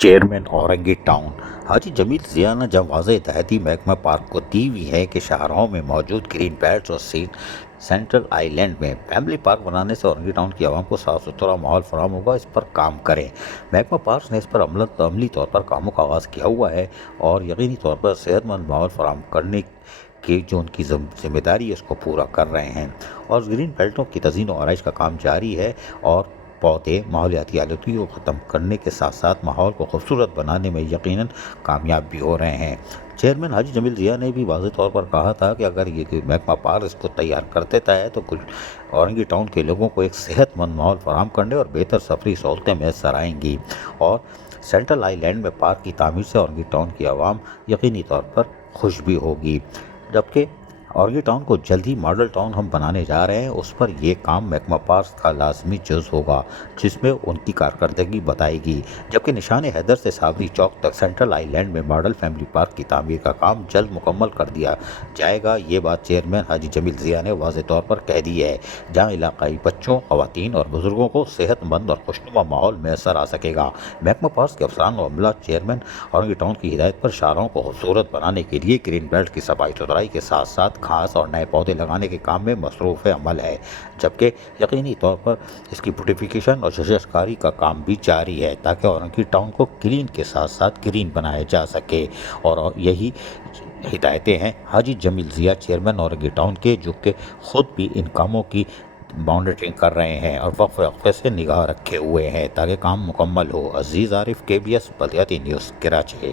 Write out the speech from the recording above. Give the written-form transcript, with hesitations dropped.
Chairman Orangi town حاجی جمیل ضیاء نے جب واضح ہدایتی محکمہ پارک کو دی ہوئی ہے کہ شاہراہوں میں موجود گرین بیلٹس اور سینٹرل آئی لینڈ میں فیملی پارک بنانے سے اورنگی ٹاؤن کی عوام کو صاف ستھرا ماحول فراہم ہوگا، اس پر کام کریں۔ محکمہ پارکس نے اس پر عملی طور پر کاموں کا آغاز کیا ہوا ہے اور یقینی طور پر صحت مند ماحول فراہم کرنے کی جو ان کی ذمہ داری ہے اس کو پورا کر رہے ہیں، اور گرین بیلٹوں کی تزئین و آرائش کا کام جاری ہے اور پودے ماحولیاتی آلودگی کو ختم کرنے کے ساتھ ساتھ ماحول کو خوبصورت بنانے میں یقیناً کامیاب بھی ہو رہے ہیں۔ چیئرمین حاجی جمیل ضیاء نے بھی واضح طور پر کہا تھا کہ اگر یہ محکمہ پارک اس کو تیار کر دیتا ہے تو اورنگی ٹاؤن کے لوگوں کو ایک صحت مند ماحول فراہم کرنے اور بہتر سفری سہولتیں میسر آئیں گی، اور سینٹرل آئی لینڈ میں پارک کی تعمیر سے اورنگی ٹاؤن کی عوام یقینی طور پر خوش بھی ہوگی۔ جبکہ اورنگی ٹاؤن کو جلد ہی ماڈل ٹاؤن ہم بنانے جا رہے ہیں، اس پر یہ کام محکمہ پارکس کا لازمی جز ہوگا جس میں ان کی کارکردگی بتائے گی۔ جبکہ نشان حیدر سے صابری چوک تک سینٹرل آئی لینڈ میں ماڈل فیملی پارک کی تعمیر کا کام جلد مکمل کر دیا جائے گا، یہ بات چیئرمین حاجی جمیل ضیاء نے واضح طور پر کہہ دی ہے، جہاں علاقائی بچوں، خواتین اور بزرگوں کو صحت مند اور خوشنما ماحول میسر آ سکے گا۔ محکمہ پارکس کے افسران و عملہ چیئرمین اورنگی ٹاؤن کی ہدایت پر شاہراہوں کو خوبصورت بنانے کے لیے گرین بیلٹ کی صفائی ستھرائی کے ساتھ ساتھ گھاس اور نئے پودے لگانے کے کام میں مصروف عمل ہے، جبکہ یقینی طور پر اس کی بیوٹیفیکیشن اور شجرکاری کا کام بھی جاری ہے تاکہ اورنگی ٹاؤن کو کلین کے ساتھ ساتھ گرین بنایا جا سکے۔ اور یہی ہدایتیں ہیں حاجی جمیل ضیاء چیئرمین اورنگی ٹاؤن کے، جو کہ خود بھی ان کاموں کی مانیٹرنگ کر رہے ہیں اور وقفے سے نگاہ رکھے ہوئے ہیں تاکہ کام مکمل ہو۔ عزیز عارف، KBS بلدیاتی نیوز، کراچی۔